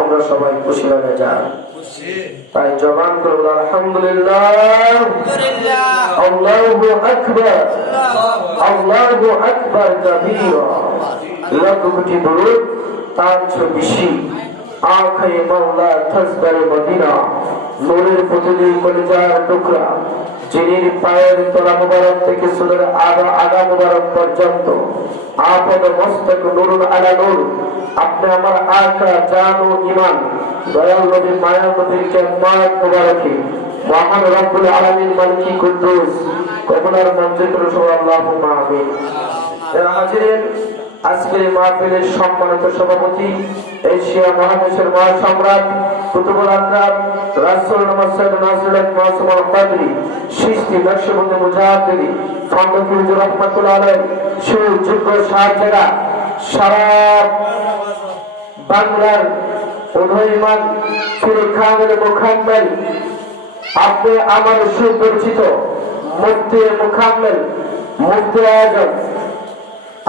আমরা সবাই খুশি হয়ে যান। তাই জবান করুন আলহামদুলিল্লাহ, আল্লাহু আকবার, আল্লাহু আকবার কাবীরা। লাখ কোটি দরুদ তার চেয়ে বেশি আঁখে মাওলা তাজদারে মদিনা, নূরের পুতলি কলিজার টুকরা, যিনি পায়ের তলা মুবারক থেকে চুলের আগা মুবারক পর্যন্ত আপদ মস্তক নূরুন আলা নূর। আপনি আমার আকা জান ও ঈমান দয়াল নবী মায়া নবীর জান্নাত মুবারকে মহান রব্বুল আলামিন মালিকি কুদ্দুস কবুলার মঞ্জুর করুন আল্লাহুম্মা আমিন। যারা হাজিরেন, আজকের মাহফিলের সম্মানিত সভাপতি, এশিয়া মহাদেশের মহাসম্রাট, কুতুবুল আকরাম, রাসূল মুহাম্মদ নাসিরুল মাসুম কাদরি, শিশতি নকশবন্দি মুজাহিদি, ফান্ডকুল রাহমাতুল্লাহ আলাইহি, সুযোগ্য সাহায্যেরা, সারা বাংলার উদয়মান ফিরে খামের মুখাম্মেল, আপনি আমার সুপরিচিত মুফতি মুখাম্মেল, মুফতি আজম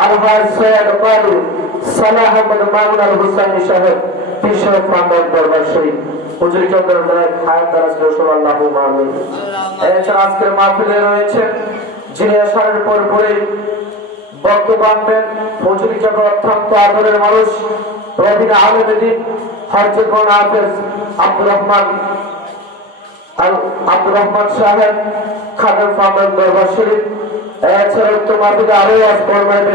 আলহাজ সৈয়দ কাজী সালাহ আহমদ মামুন আল হুসাইনি সাহেব পিছনে পান্ডব দরবার শরীফ হুজুর চন্দ্র নায়ক হায়াত দারাজ রাসূলুল্লাহ আমিন। এছাড়া আজকের মাহফিলে রয়েছে যিনি আসার পরে বক্তব্য রাখবেন হুজুর চন্দ্র অত্যন্ত আদরের মানুষ, রবিন আলমদ্দিন হযরত মাওলানা হাফেজ আব্দুর রহমান সাহেব খাদেম পান্ডব দরবার শরীফ। এছাড়া উত্তর মাহফিলে আরো আসবেন,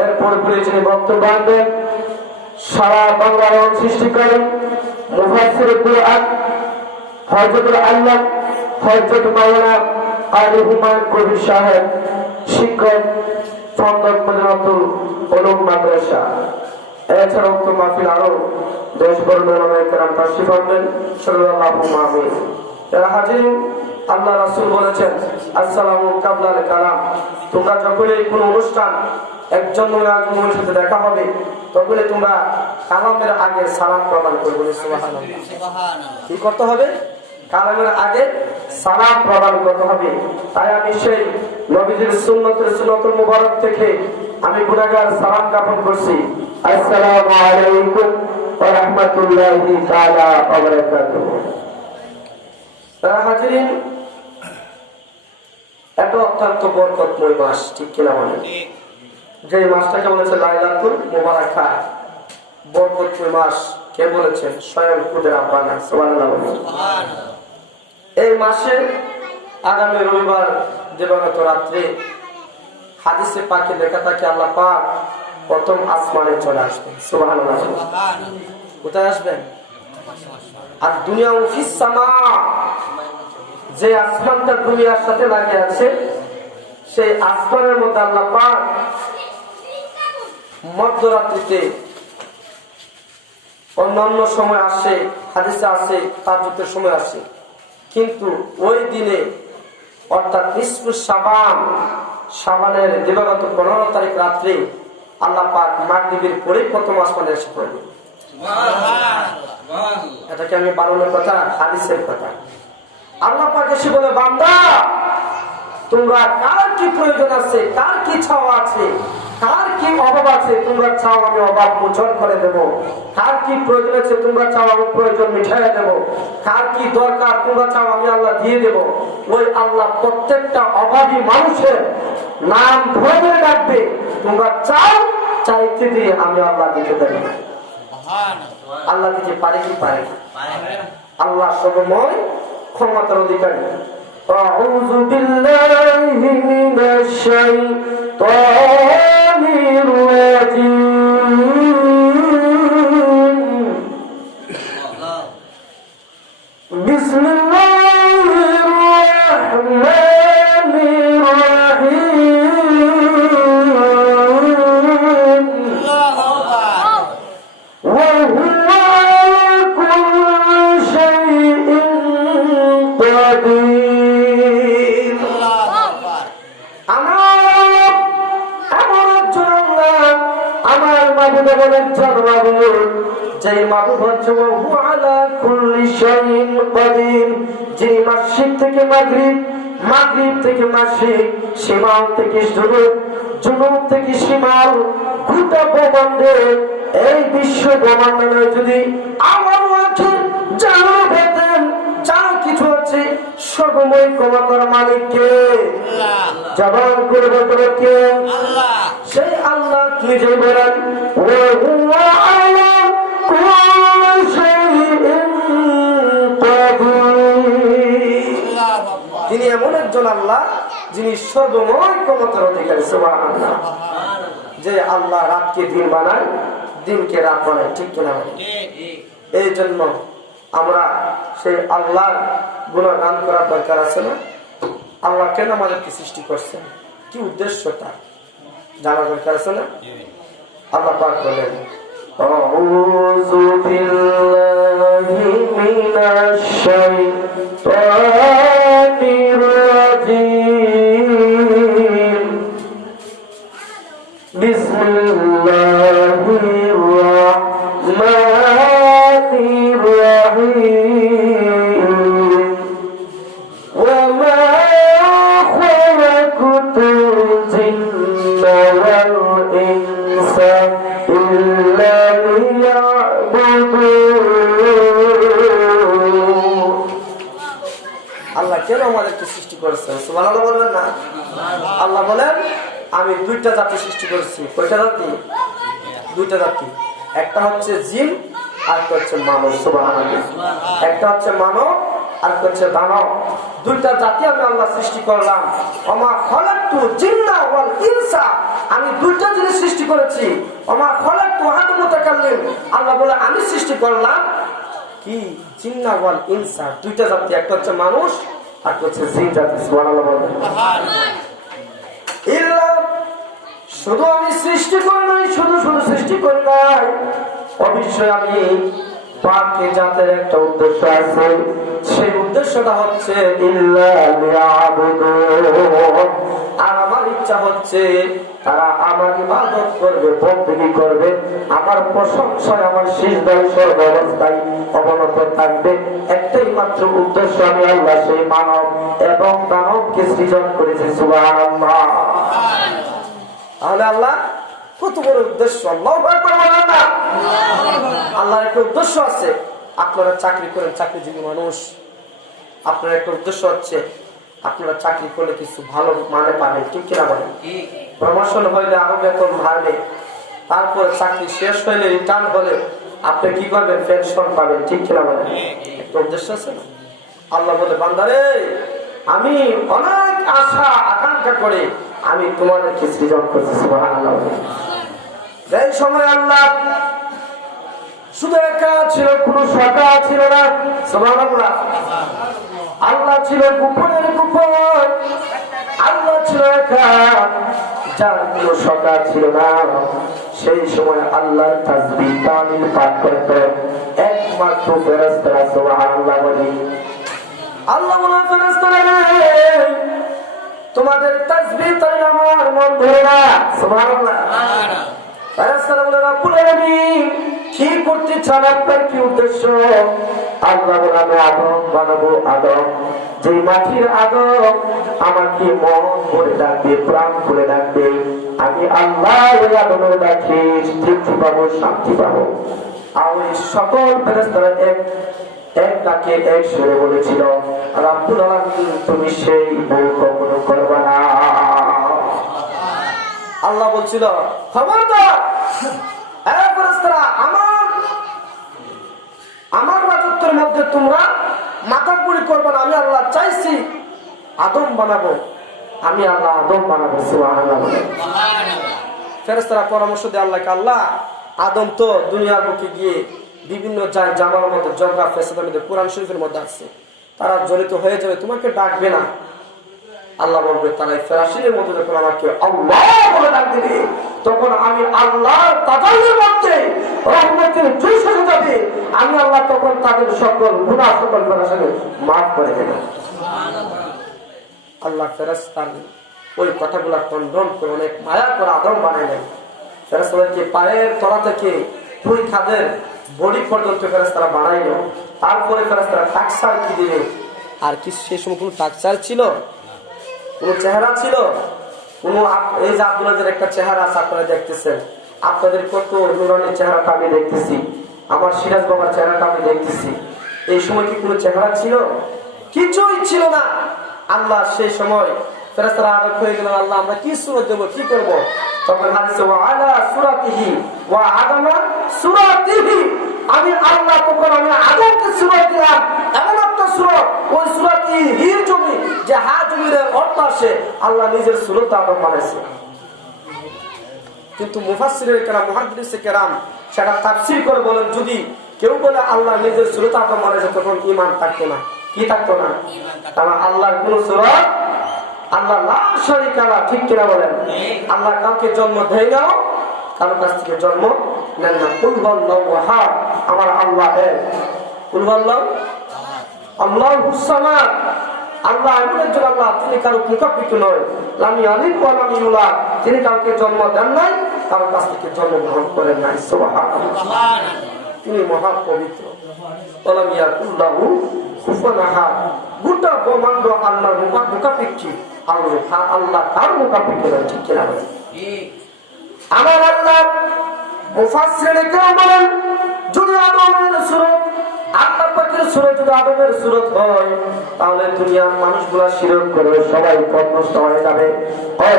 এরপর যিনি বক্তব্য রাখবেন সারা বাংলার সৃষ্টিকারী মুফাসসির কুরআন হযরতুল আল্লাহ হযরত মাওলানা আলী হুমায়ুন কবির সাহেব, শিক্ষক ফন্দক মদিনাতুল উলুম মাদ্রাসা। এছাড়া উক্ত মাহফিল আরো দেশ বর্ণের কেরাম তাশরীফ আনবেন সাল্লাল্লাহু আমিন। যারা হাজির, আল্লাহ রাসূল বলেছেন আসসালামু কাবলাল কালাম, তোমরা যখনই কোনো অনুষ্ঠান একজন আরেকজনের সাথে দেখা হবে তখনই তোমরা কালামের আগে সালাম প্রদান করবে। সুবহানাল্লাহ, কি করতে হবে? কালামের আগে সালাম প্রদান করতে হবে। তাই আমি সেই নবীজির সুন্নতুল মুবারক থেকে আমি গুনাহগার সালাম জ্ঞাপন করছি। আসসালামু আলাইকুম ওয়া রাহমাতুল্লাহি তাআলা ওয়া বারাকাতুহু। তারা হাজিরিন, এটা অত্যন্ত বরকতময় মাস, ঠিক কিনা বলেন? যে মাসটাকে বলেছে লাইলাতুল মুবারাকা, বরকতময় মাস। কে বলেছেন? স্বয়ং খুদে রাব্বানা। সুবহানাল্লাহ। এই মাসে আগামী রবিবার দিবাগত রাত্রে হাদিসে পাকে লেখা থাকে আল্লাহ পাক প্রথম আসমানে চলে আসবেন। সুবহানাল্লাহ। কোথায় আসবেন? আর দুনিয়া ফিস সামা, যে আসমানটা দুনিয়ার সাথে লাগিয়ে আছে সেই আসমানের মধ্যে আল্লাহ পাক মধ্যরাত্রিতে অন্যান্য সময় আসে, হাদিসে আসে তাহাজ্জুদের সময় আসে, কিন্তু ওই দিনে অর্থাৎ নিসফু শাবানের দিবাগত 15 তারিখ রাত্রে আল্লাহ পাক মাগরিবের পরে প্রথম আসমানে এসে পড়বেন। এটাকে আমি বানানোর কথা, হাদিসের কথা। আল্লাহ পাক এসে বলে, বান্দা তোমরা কার কি প্রয়োজন আছে, কার কি চাওয়া আছে, কার কি অভাব আছে, তোমরা চাও আমি অভাব মোচন করে দেব। কার কি প্রয়োজন আছে তোমরা চাও আমি প্রয়োজন মিটাইয়া দেব। কার কি দরকার তোমরা চাও আমি আল্লাহ দিয়ে দেব। ওই আল্লাহ প্রত্যেকটা অভাবী মানুষের নাম ধরে ডাকবে, তোমরা চাও, চাইতে দিয়ে আমি আল্লাহ দিতে দেব। আল্লাহ দিতে পারে কি পারে? আল্লাহ সর্বময় ক্ষমতার অধিকারী। আউযু বিল্লাহি মিনাশ শাইতানির রাজীম। বিসমিল্লাহির রাহমানির রাহিম। ওয়া হুয়া কুল্লু শাইইন কাদির। আমার মাবুদ বলেন মাবুদ, যে মাবুদ হচ্ছে আলা কুল্লি শাইইন কাদির, যিনি মাশরিক থেকে মাগরিব, মাগরিব থেকে মাশরিক, শিমাল থেকে জুনুব, জুনুব থেকে শিমাল, গোটা ব্রহ্মাণ্ডে এই বিশ্ব ব্রহ্মাণ্ড যদি আমার জানো বেতন যা কিছু আছে সর্বময় ক্ষমতার মালিককে জবান করে বলতে কে সেই আল্লাহ নিজে বলেন তিনি এমন একজন আল্লাহ যিনি সর্বময় ক্ষমতার অধিকারী সুবহানাল্লাহ। যে আল্লাহ রাতকে দিন বানায়, দিনকে রাত বানায়, ঠিক কিনা? এই জন্য আমরা সেই আল্লাহর গুণগান করার দরকার আছে না? আল্লাহ কেন আমাদেরকে সৃষ্টি করছেন, কি উদ্দেশ্য তা জানা দরকার আছে না? আল্লাহ পাক বলেন আউযু বিল্লাহি মিনাশ শাইতানির রাজীম বিসমিল্লাহির রাহমানির রাহিম ওয়া মা খালাকুতুল জিন্না ওয়াল ইনসা ইল্লা লিয়াবুদুন। আল্লাহ কেন আমাদেরকে সৃষ্টি করেছেন? সুবহানাল্লাহ বলবেন না? আল্লাহ বলেন আমি দুইটা জাতি সৃষ্টি করেছি। কয়টা জাতি? দুইটা জাতি। একটা হচ্ছে জিন আর একটা হচ্ছে মানব। সুবহানাল্লাহ। একটা হচ্ছে মানব আর একটা হচ্ছে দানব। দুইটা জাতি আমি আল্লাহ সৃষ্টি করলাম। ওমা খালাকতু জিন্না ওয়াল ইনসা, আমি দুইটা জিনিস সৃষ্টি করেছি। ওমা খালাকতু আহাদুল মুতাকাল্লিম, আল্লাহ বলে আমি সৃষ্টি করলাম কি জিন্না ওয়াল ইনসা, দুইটা জাতি। একটা হচ্ছে মানুষ আর একটা হচ্ছে জিন জাতি। সুবহানাল্লাহ বলেন। শুধু আমি সৃষ্টি করি নাই, শুধু সৃষ্টি করি নাই, অবশ্যই আমি পাকে জাতের একটা উদ্দেশ্য আছে। সেই উদ্দেশ্যটা হচ্ছে ইল্লা লিয়াবুদুন। আর আমার ইচ্ছা হচ্ছে তারা আমার ইবাদত করবে, বন্দেগী করবে, আমার প্রশংসায় আমার সিজদায় সর্বাবস্থায় অবনত থাকবে। একটাই মাত্র উদ্দেশ্য, আমি আল্লাহ সেই মানব এবং দানবকে সৃজন করেছি। সুবহানাল্লাহ। তাহলে আল্লাহ কত বড় উদ্দেশ্য! আল্লাহু আকবার বলেন না? আল্লাহর একটা উদ্দেশ্য আছে। আপনারা চাকরি করেন, চাকরিজীবী মানুষ, আপনার একটা উদ্দেশ্য হচ্ছে আপনারা চাকরি করলে কিছু ভালো মানে পাবেন, ঠিক কিনা বলেন? প্রমোশন হইলে আরো বেতন বাড়বে, তারপরে চাকরি শেষ হইলে রিটার্ন হলে আপনি কি করবেন? পেনশন পাবেন, ঠিক কিনা বলেন? একটা উদ্দেশ্য আছে না? আল্লাহ বলে বান্দারে আমি অনেক আশা আকাঙ্ক্ষা করে আমি তোমাদেরকে সৃজন করছি। সুবহানাল্লাহ। এই সময় আল্লাহ শুধু একা ছিল, কোন শাখা ছিল না। সুবহানাল্লাহ। আল্লাহ ছিল গোপনের গোপন, আল্লাহ ছিল একা, যার কোন শাখা ছিল না। সেই সময় আল্লাহ তাসবিহ তাহলিল পাঠ করত একমাত্র ফেরেশতারা। সুবহানাল্লাহ বলি। আল্লাহ বলে ফেরেশতারা তোমাদের তাসবিহ তাহলিল আমার মন ভরে না। সুবহানাল্লাহ। ফেরেশতারা বলে রব্বুল আলামিন কি করতে চান, আপনার কি উদ্দেশ্য? আল্লাহ বলে আমি আদম বানাবো। আদম, যে মাটির আদম আমাকে মন ভরে ডাকবে, প্রাণ করে ডাকবে, আমি আল্লাহ ওই আদমের ডাকে তৃপ্তি পাবো, শান্তি পাবো। আর ওই সকল ফেরেশতারা এক ডাকে এক সুরে বলেছিল রব্বুল আলামিন তুমি সেই ভুল কখনো করবে না। আল্লাহ বলছিল খবরদার ফেরেশতারা আমার রাজত্বের মধ্যে তোমরা মাথাপুরি করবে না। আমি আল্লাহ চাইছি আদম বানাবো, আমি আল্লাহ আদম বানাবো। সুবহানাল্লাহ। ফেরেশতারা পরামর্শ দেয় আল্লাহকে, আল্লাহ আদম তো দুনিয়ার বুকে গিয়ে বিভিন্ন জামার মধ্যে জগরা ফেসাদের মধ্যে কোরআন শরীফের মধ্যে আছে, তারা জড়িত হয়ে যাবে, তোমাকে ডাকবে না। আল্লাহ বলবে তারা ফেরাশিনের মধ্যে যখন আমাকে আল্লাহ বলে ডাক দিবে, তখন আমি আল্লাহর তাজাল্লির মধ্যে রহমতের জুস হয়ে যাবে। আমি আল্লাহ তখন তাদের সকল গুনাহ সকল ফেরাশিনের মাফ করে দেব। আল্লাহ ফেরেশতার ওই কথাগুলা খণ্ডন করে অনেক মায়া করে আদম বানাইলেন। ফেরেশতাদেরকে পায়ের তলা থেকে দুই খাদের বডি পর্যন্ত ফেরেশতারা বানাইল। তারপরে ফেরেশতারা টাকসার কি দিবে? আর কি সেই সময় কোনো টাকসার ছিল? কোন চেহারা ছিল? কোন এই যে আব্দুল্লাহের একটা চেহারা আছে আপনারা দেখতেছেন, আপনাদের কত নুরানি চেহারাটা আমি দেখতেছি, আমার সিরাজ বাবার চেহারাটা আমি দেখতেছি, এই সময় কি কোনো চেহারা ছিল? কিছুই ছিল না। আল্লাহ সেই সময় ফেরেশতারা আটক হয়ে গেল, আল্লাহ আমরা কি সূরত দেব, কি করব? তখন হাদিসে ওয়া আলা সূরাতিহি ওয়া আদামা সূরাতিহি, আমি আল্লাহ তখন আমি আদমকে সূরত দিলাম এমন একটা সূরত, ওই সূরাতিহি জমি যে হা জমির অর্থ আসে আল্লাহ নিজের সূরত আদম বানাইছে। কিন্তু মুফাসসিরে কেরাম, মুহাদ্দিসে কেরাম সেটা তাফসীর করে বলেন, যদি কেউ বলে আল্লাহ নিজের সূরত আদম বানাইছে তখন ঈমান থাকতো না। কি থাকতো না? কারণ আল্লাহর কোন সূরত, আল্লাহ লা শারীকা লাহু, ঠিক কিনা বলেন? আল্লাহ কাউকে জন্ম দেয় না, কারো কাছ থেকে জন্ম নেন না। কুল হুয়াল্লাহু আহাদ, আমার আল্লাহ এক। কুল হুয়াল্লাহু আল্লাহুস সামাদ, আল্লাহ এমন একজন আল্লাহ, তিনি কারো মুখাপিত নয়। লাম ইয়ালিদ ওয়া লাম ইউলাদ, তিনি কাউকে জন্ম দেন নাই, কারো কাছ থেকে জন্ম গ্রহণ করেন নাই। সুবহানাল্লাহ, তিনি মহা পবিত্র। ওয়ালাম ইয়াকুল লাহু কুফুয়ান আহাদ, গোটা ব্রহ্মাণ্ড আল্লাহর মুখাপেক্ষী। আল্লাহ কার মুখাপেক্ষী নয়, ঠিক কিনা বলেন? আমার আল্লাহ মুফাসসিরে কেরাম বলেন, যদি আদমের সূরত, আল্লাহ পাকের সূরত যদি আদমের সূরত হয়, তাহলে দুনিয়ার মানুষগুলা শিরক করবে, সবাই পথভ্রষ্ট হয়ে যাবে।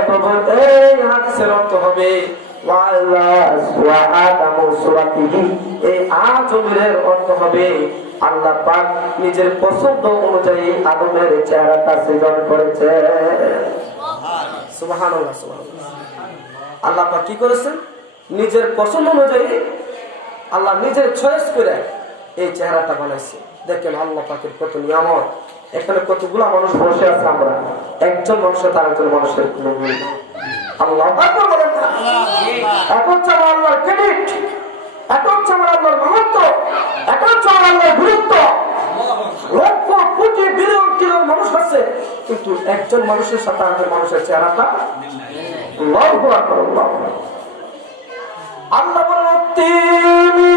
প্রভু, এই হাদিসের অর্থ হবে ওয়া আদামু সূরাতিহি, এই আদমের অর্থ হবে আল্লাহ পাক নিজের পছন্দ অনুযায়ী আদমের চেহারাটা সৃজন করেছে। সুবহানাল্লাহ, সুবহানাল্লাহ। আল্লাহ পাক কি করেছেন? নিজের পছন্দ অনুযায়ী আল্লাহ নিজের চয়েস করে এই চেহারাটা বানাইছে। দেখেন আল্লাহ পাকের কত নিয়ামত। এখানে কতগুলা মানুষ বসে আছে, আমরা একজন মানুষের তার একজন মানুষের কোনো মিল নেই। আল্লাহ আকবার বলেন না? এখন হচ্ছে আমার আল্লাহর ক্রেডিট, এখন হচ্ছে আমার আল্লাহর মহত্ব, এখন হচ্ছে আমার আল্লাহর গুরুত্ব। লক্ষ কোটি বিলিয়ন কিলোর মানুষ আছে, কিন্তু একজন মানুষের সাথে আরেকজন মানুষের চেহারাটা আল্লাহু আকবার। আল্লাহ বলেন তিনি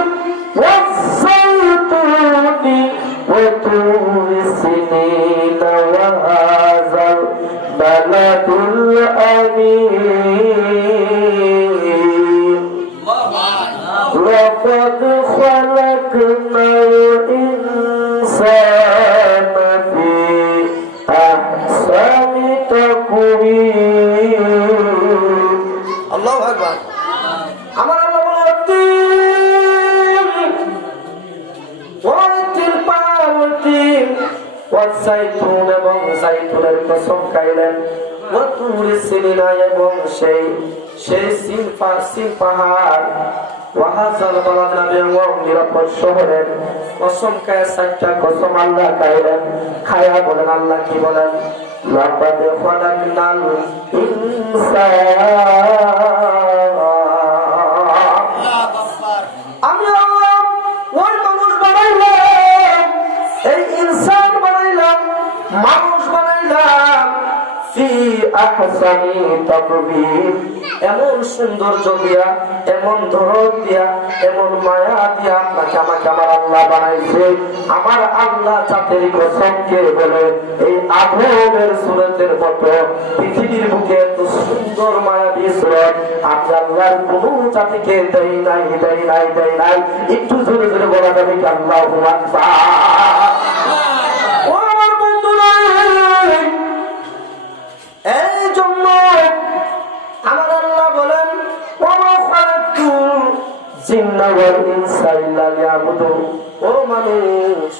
ওয়াসাইতুনি ওয়া তুরি সিনিনা ওয়া হাযাল বালাদুল আমিন লাকাদ খালাকনাল ইনসানা ফি আহসানি তাকওয়িম। আল্লাহু আকবার। আমার আল্লাহ ওয়াসাইতুন এবং জাইতুনের কসম খাইলেন, ওয়া তুরি সিনিনা এবং সেই সিন পাহাড়, ওয়া হাযাল বালাদ এবং নিরাপদ শহরের কসম খায়। চারটা কসম আল্লাহ খাইলেন। খায়া বলেন, আল্লাহ কি বলেন? লাকাদ খালাকনাল ইনসানা, আমি আল্লাহ ওই মানুষ বানাইলাম, এই ইনসান বানাইলাম, মানুষ বানাইলাম ফি আহসানি তাকওয়িম, এমন সৌন্দর্য দিয়া, এমন ধরন দিয়া, এমন মায়া দিয়া আপনাকে আমাকে আমার আল্লাহ বানাইছে। আমার আল্লাহ জাতের কসমকে বলে এই আদমের সূরতের মতো পৃথিবীর বুকে এত সুন্দর মায়াবী সূরত আমি আল্লাহর কোন জাতিকে দেই নাই, দেই নাই, দেই নাই। একটু জোরে জোরে বলা যাবে কি আল্লাহু আকবার? ও আমার বন্ধুরা, এই জন্য আমার আল্লাহ বলেন, ওয়া খালাকতুল জিন্না ওয়াল ইনসা ইল্লা লিয়াবুদুন। ও মানুষ,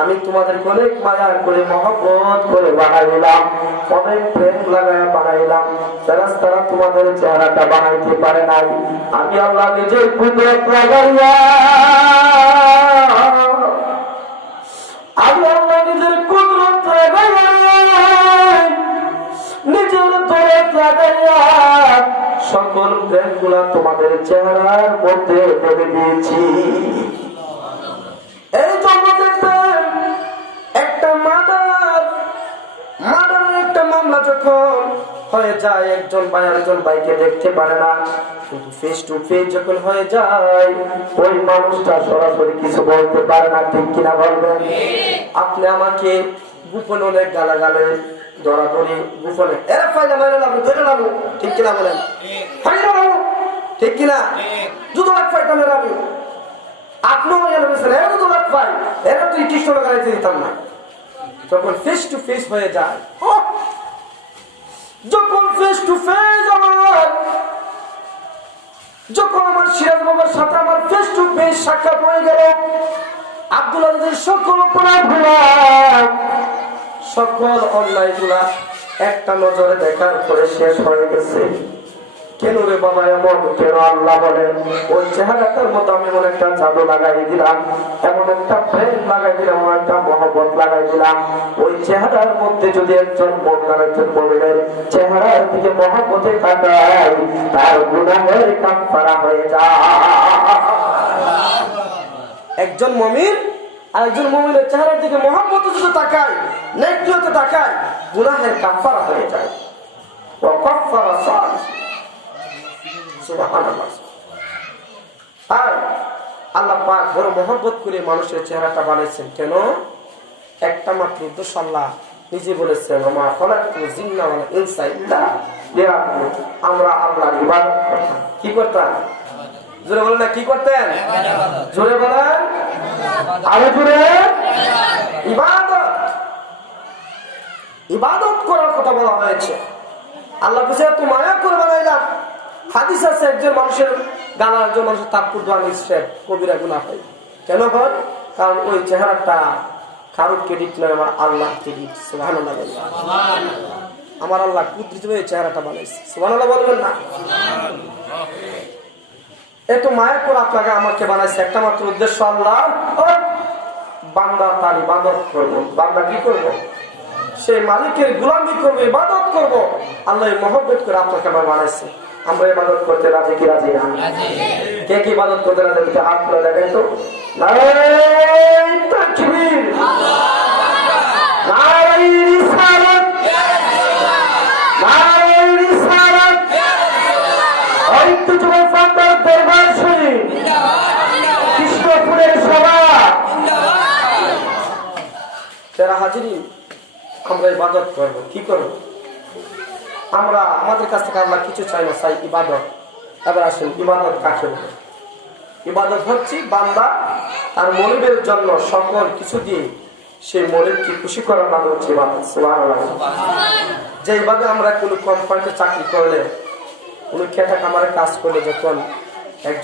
আমি তোমাদের অনেক মায়া করে মহব্বত করে বানাইলাম, অনেক প্রেম লাগায় বানাইলাম। ফেরেশতারা তোমাদের চেহারাটা বানাইতে পারে নাই, আমি আল্লাহ নিজের কুদরত লাগাইয়া, আমি আল্লাহ নিজের কুদরত লাগাইয়া, নিজের দরদ লাগাইয়া সকল প্রেমগুলা তোমাদের চেহারার মধ্যে ঢেলে দিয়েছি। এই জন্য দেখবেন একটা মার্ডারের একটা মামলা যখন হয়ে যায়, একজন ভাই আরেকজন ভাইকে দেখতে পারে না, কিন্তু ফেস টু ফেস যখন হয়ে যায় ওই মানুষটা সরাসরি কিছু বলতে পারে না, ঠিক কিনা বলবেন? আপনি আমাকে গোপনে অনেক গালাগালে ধরাধরি গোপনে এরা ফাইলা মাইরা লাভ ধরে লাভ, ঠিক কিনা বলেন? ফাইলা লাভ, ঠিক কিনা? দুটো লাখ ফাইটা মেরা আপনিও এর হয়েছেন, এরা তো লাভ পাই, এরা তো কৃষ্ণ গাড়িতে দিতাম না। যখন ফেস টু ফেস হয়ে যায়, যখন ফেস টু ফেস যখন আমার সিরাজ বাবার সাথে আমার ফেস টু ফেস সাক্ষাৎ হয়ে গেল, আব্দুল আজিজের সকল অপরাধগুলা, সকল অন্যায়গুলা একটা নজরে দেখার পরে শেষ হয়ে গেছে। কেন রে বাবা এমন কেন? আল্লাহ বলেন ওই চেহারাটার মতো আমি এমন একটা জাদু লাগাই দিলাম, এমন একটা প্রেম লাগাই দিলাম, এমন একটা মহব্বত লাগাই দিলাম। ওই চেহারার মধ্যে যদি একজন মুমিন একজন মুমিনের চেহারার দিকে মহব্বতে তাকায়, তার গুনাহের কাফারা হয়ে যায়। একজন মুমিন আর একজন মুমিনের চেহারার দিকে মহব্বতে যদি তাকায়, নেকিতে তাকায়, গুনাহের কাফারা হয়ে যায়। ওয়া কাফারা সালিহ, সুবহানাল্লাহ। আর আল্লাহ পাক বড় মহব্বত করে মানুষের চেহারাটা বানিয়েছেন। কেন? একটা মাত্র উদ্দেশ্য। আল্লাহ নিজে বলেছেন, ওমা খালাকতুল জিন্না ওয়াল ইনসা ইল্লা লিয়াবুদুন। আমরা আল্লাহর ইবাদত করতাম। কি করতাম? জোরে বলেন না, কি করতেন? জোরে বলেন, আরো জোরে। ইবাদত, ইবাদত করার কথা বলা হয়েছে। আল্লাহ বলেছে এত মায়া করে বানাইলাম। হাদিস আছে একজন মানুষের গানা একজন মানুষের তাৎপুর দোয়া নিশ্চয় কবিরা গুনাহ হয়। কেন হয়? কারণ ওই চেহারাটা কারোর ক্রেডিট নয়, আমার আল্লাহ ক্রেডিট। সুবহানাল্লাহ। আমার আল্লাহ কুদরতি এই চেহারাটা বানাইছে। সুবহানাল্লাহ বলবেন না? এত মায়া করে আপনাকে আমাকে বানাইছে, একটা মাত্র উদ্দেশ্য আল্লাহ বান্দা তার ইবাদত করবো। বান্দা কি করবো? সেই মালিকের গোলামি করবো, ইবাদত করবো। আল্লাহ মহব্বত করে আপনাকে আমার বানাইছে। আমরা ইবাদত করতে রাজি কি রাজি না? কে কি ইবাদত করতে রাজি? হাত তুলে দেখেন তো। নারায়ে তাকবীর, নারায়ে রিসালাত, নারায়ে রিসালাত। ঐতিহ্যবাহী ফান্দার দরবার শরীফ, কৃষ্ণপুরের সভা। যারা হাজিরিন, আমরা ইবাদত করবো। কি করবো? আমরা আমাদের কাছ থেকে আল্লাহ কিছু চাই না, চাই ইবাদত। এবার আসুন, ইবাদত কাকে বলে? ইবাদত হচ্ছে বান্দা আর মনিবের জন্য সকল কিছু দিয়ে সেই মনিবকে খুশি করার নাম হচ্ছে ইবাদত। সুবহানাল্লাহ। যে ইবাদত আমরা কোনো কোম্পানিতে চাকরি করলে, কোনো খেটা কামারে কাজ করলে, যখন